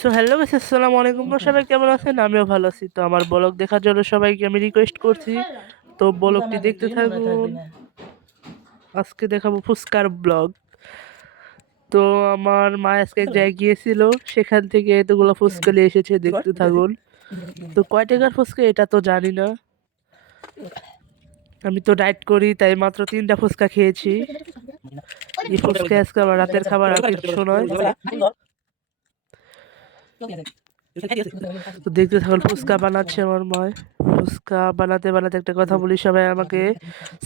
So hello guys, আসসালামু আলাইকুম। তো সবাই কেমন আছেন? আমিও ভালো আছি। তো আমার ব্লগ দেখার জন্য সবাইকে আমি রিকোয়েস্ট করছি, তো ব্লগটি দেখতে থাকুন। আজকে দেখাবো ফুচকার ব্লগ। তো আমার মা আজকে এক জায়গায় গিয়েছিল, সেখান থেকে এতগুলো ফুচকা নিয়ে এসেছে, দেখতে থাকুন। তো কয় টাকার ফুচকা এটা তো জানি না, আমি তো ডায়েট করি তাই মাত্র 3টা ফুচকা খেয়েছি। এই ফুচকা আজকে আমার রাতের খাবার, আর কিছু নয়। তো দেখতে থাকুন, ফুচকা বানাচ্ছে আমার মা। ফুচকা বানাতে বানাতে একটা কথা বলি, সবাই আমাকে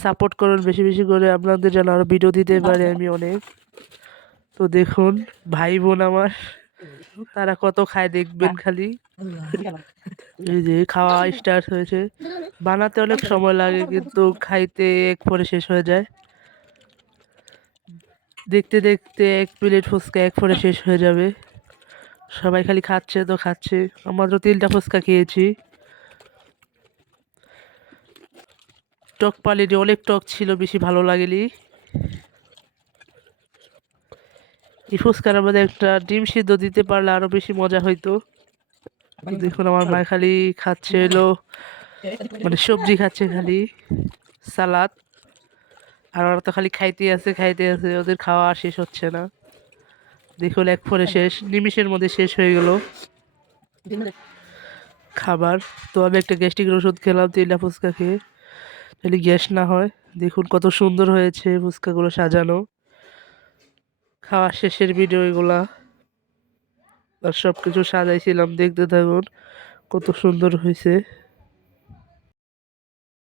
সাপোর্ট করুন বেশি বেশি করে, আপনাদের যেন আরো ভিডিও দিতে পারে আমি অনেক। তো দেখুন, ভাই বোন আমার তারা কত খায় দেখবেন খালি। এই যে খাওয়া স্টার্ট হয়েছে। বানাতে অনেক সময় লাগে কিন্তু খাইতে এক পরে শেষ হয়ে যায়। দেখতে দেখতে এক প্লেট ফুচকা এক পরে শেষ হয়ে যাবে। সবাই খালি খাচ্ছে তো খাচ্ছে। আমাদের 3টা ফুচকা খেয়েছি। টক পানিটি অনেক টক ছিল, বেশি ভালো লাগেনি। এই ফুচকার মধ্যে একটা ডিম সিদ্ধ দিতে পারলে আরো বেশি মজা হইতো। তো দেখুন আমার মা খালি খাচ্ছে এলো, মানে সবজি খাচ্ছে খালি, সালাদ। আর ওরা তো খালি খাইতে আছে খাইতে আছে, ওদের খাওয়া আর শেষ হচ্ছে না। দেখুন এক ফোরে শেষ, নিমিষের মধ্যে শেষ হয়ে গেল খাবার। তো আমি একটা গ্যাস্ট্রিকের ওষুধ খেলাম 3টা ফুচকা খেয়ে, যদি গ্যাস না হয়। দেখুন কত সুন্দর হয়েছে ফুচকাগুলো সাজানো। খাওয়া শেষের ভিডিও এগুলা, আর সবকিছু সাজাইছিলাম, দেখতে থাকুন কত সুন্দর হয়েছে।